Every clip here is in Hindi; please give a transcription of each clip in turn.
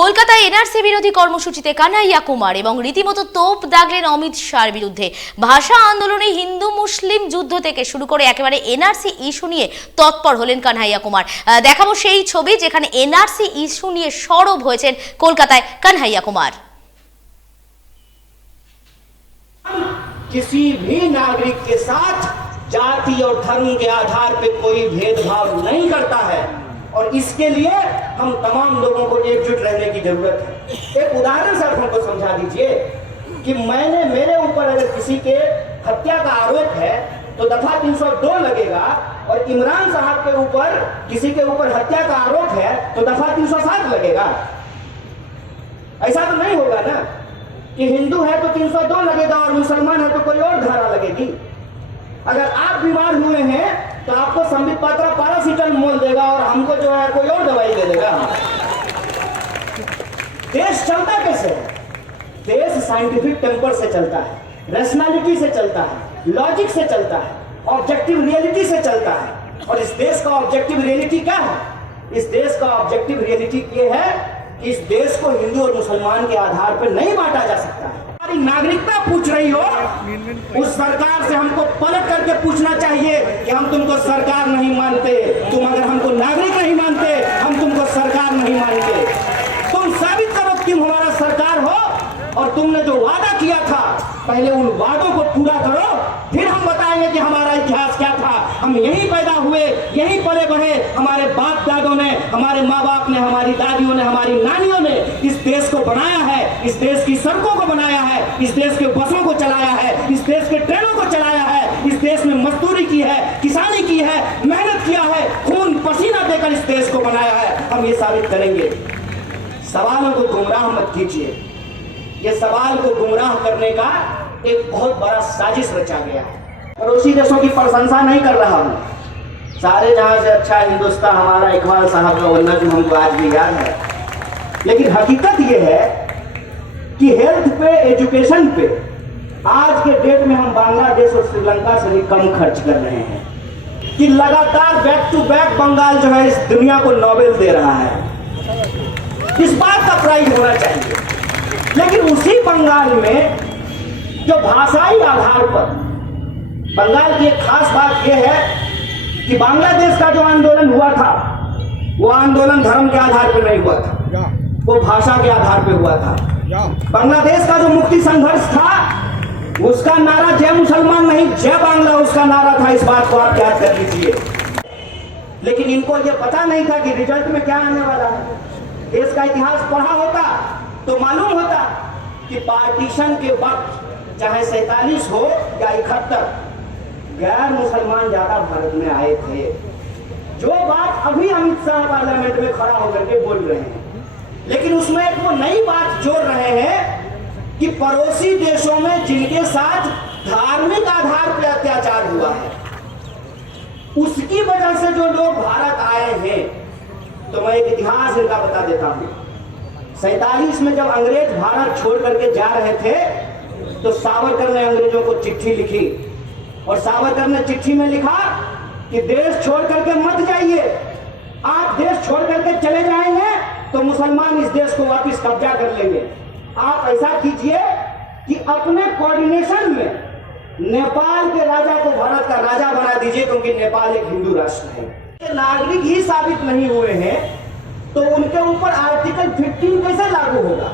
কলকাতায় এনআরসি বিরোধী কর্মসূচিতে কানাইয়া কুমার এবং রীতিমতো তোপ দাগলেন অমিত শাহর বিরুদ্ধে। ভাষা আন্দোলনে হিন্দু মুসলিম যুদ্ধ থেকে শুরু করে একেবারে এনআরসি ইস্যু নিয়ে তৎপর হলেন কানাইয়া কুমার। দেখাবো সেই ছবি যেখানে এনআরসি ইস্যু নিয়ে সরব হয়েছেন কলকাতায় কানাইয়া কুমার। किसी भी नागरिक के साथ जाति और धर्म के आधार पर कोई भेदभाव नहीं करता है और इसके लिए हम तमाम लोगों को एकजुट रहने की जरूरत है। एक उदाहरण से आप हमको समझा दीजिए कि मेरे ऊपर अगर किसी के हत्या का आरोप है तो दफा 302 लगेगा और इमरान साहब के ऊपर किसी के ऊपर हत्या का आरोप है तो दफा 307 लगेगा। ऐसा तो नहीं होगा ना कि हिंदू है तो 302 लगेगा और मुसलमान है तो कोई और धारा लगेगी। अगर आप बीमार हुए हैं तो आपको संबित पात्रा पैरासीटामोल देगा और हमको जो है कोई और दवाई दे देगा। देश चलता कैसे है? देश साइंटिफिक टेम्पर से चलता है, रैशनैलिटी से चलता है, लॉजिक से चलता है, ऑब्जेक्टिव रियलिटी से चलता है। और इस देश का ऑब्जेक्टिव रियलिटी क्या है? इस देश का ऑब्जेक्टिव रियलिटी ये है कि इस देश को हिंदू और मुसलमान के आधार पर नहीं बांटा जा सकता है। हमारी नागरिकता पूछ रही हो, उस सरकार से हमको पलट करके पूछना चाहिए कि हम तुमको सरकार नहीं मानते। तुम अगर हमको नागरिक नहीं मानते, हम तुमको सरकार नहीं मानते। तुम साबित करो कि तुम हमारा सरकार हो और तुमने जो वादा किया था पहले उन वादों को पूरा करो, फिर हम बताएंगे कि हमारा इतिहास क्या था। हम यहीं पैदा हुए, यहीं पले बढ़े, हमारे बाप दादों ने, हमारे माँ बाप ने, हमारी दादियों ने, हमारी नानियों ने इस देश को बनाया है, इस देश की सड़कों को बनाया है, इस देश के बसों को चलाया है, इस देश के ट्रेनों को चलाया है, इस देश में मजदूरी की है, किसानी की है, मेहनत किया है, खून पसीना देकर इस देश को बनाया है। हम ये साबित करेंगे। सवालों को गुमराह मत कीजिए। ये सवाल को गुमराह करने का एक बहुत बड़ा साजिश रचा गया है। पड़ोसी देशों की प्रशंसा नहीं कर रहा हूँ। सारे जहां से अच्छा हिंदुस्तान हमारा इकबाल साहब का वंदा जो हमको आज भी याद है। लेकिन हकीकत ये है कि हेल्थ पे, एजुकेशन पे आज के डेट में हम बांग्लादेश और श्रीलंका से भी कम खर्च कर रहे हैं। कि लगातार बैक टू बैक बंगाल जो है इस दुनिया को नोबेल दे रहा है। इस बात का प्राइज होना चाहिए। लेकिन उसी बंगाल में जो भाषाई आधार पर, बंगाल की एक खास बात यह है कि बांग्लादेश का जो आंदोलन हुआ था वो आंदोलन धर्म के आधार पर नहीं हुआ था, वो भाषा के आधार पर हुआ था। बांग्लादेश का जो मुक्ति संघर्ष था उसका नारा जय मुसलमान नहीं जय बांग्ला उसका नारा था। इस बात को आप याद कर लीजिए। लेकिन इनको ये पता नहीं था कि रिजल्ट में क्या आने वाला है। देश का इतिहास पढ़ा होता तो मालूम होता कि पार्टीशन के वक्त चाहे 47 हो या 71 गैर मुसलमान ज्यादा भारत में आए थे। जो बात अभी अमित शाह पार्लियामेंट में खड़ा होकर के बोल रहे हैं, लेकिन उसमें एक वो नई बात जोड़ रहे हैं कि पड़ोसी देशों में जिनके साथ धार्मिक आधार पर अत्याचार हुआ है उसकी वजह से जो लोग भारत आए हैं। तो मैं एक इतिहास इनका बता देता हूं। 47 में जब अंग्रेज भारत छोड़ करके जा रहे थे तो सावरकर ने अंग्रेजों को चिट्ठी लिखी और सावरकर ने चिट्ठी में लिखा कि देश छोड़ करके मत जाइए। आप देश छोड़ करके चले जाएंगे तो मुसलमान इस देश को वापस कब्जा कर लेंगे। आप ऐसा कीजिए कि अपने कोऑर्डिनेशन में नेपाल के राजा को भारत का राजा बना दीजिए, क्योंकि नेपाल एक हिंदू राष्ट्र है। नागरिक ही साबित नहीं हुए हैं तो उनके ऊपर आर्टिकल 15 कैसे लागू होगा?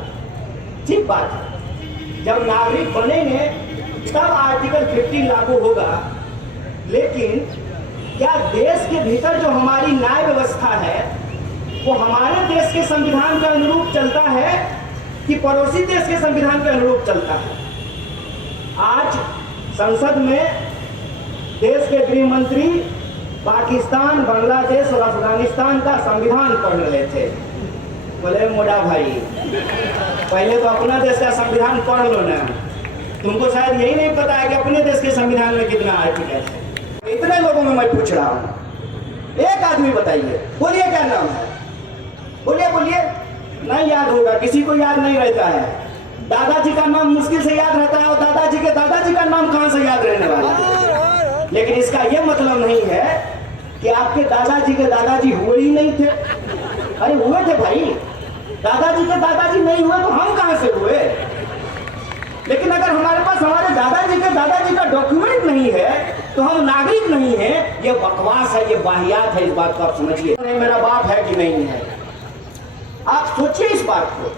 ठीक बात है, जब नागरिक बनेंगे तब आर्टिकल 15 लागू होगा। लेकिन क्या देश के भीतर जो हमारी न्याय व्यवस्था है वो हमारे देश के संविधान के अनुरूप चलता है कि पड़ोसी देश के संविधान के अनुरूप चलता है? आज संसद में देश के गृह मंत्री पाकिस्तान, बांग्लादेश और अफगानिस्तान का संविधान पढ़ रहे थे। बोले मोटा भाई पहले तो अपना देश का संविधान पढ़ लो ना, तुमको शायद यही नहीं पता है कि अपने देश के संविधान में कितना आर्टिकल है। इतने लोगों में मैं पूछ रहा हूँ, एक आदमी बताइए, बोलिए क्या नाम है? बोलिए बोलिए। नहीं याद होगा, किसी को याद नहीं रहता है। दादाजी का नाम मुश्किल से याद रहता है और दादाजी के दादाजी का नाम कहां से याद रहने वाला है? लेकिन इसका यह मतलब नहीं है कि आपके दादाजी के दादाजी हुए ही नहीं थे। अरे हुए थे भाई, दादाजी के दादाजी नहीं हुए तो हम कहां से हुए? लेकिन अगर हमारे पास हमारे दादाजी के दादाजी का डॉक्यूमेंट नहीं है तो हम नागरिक नहीं है। ये बकवास है, ये वाहियात है। इस बात को आप समझिए। नहीं, मेरा बाप है कि नहीं है, आप सोचिए इस बात को,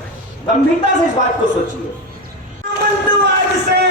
गंभीरता से इस बात को सोचिए। आज से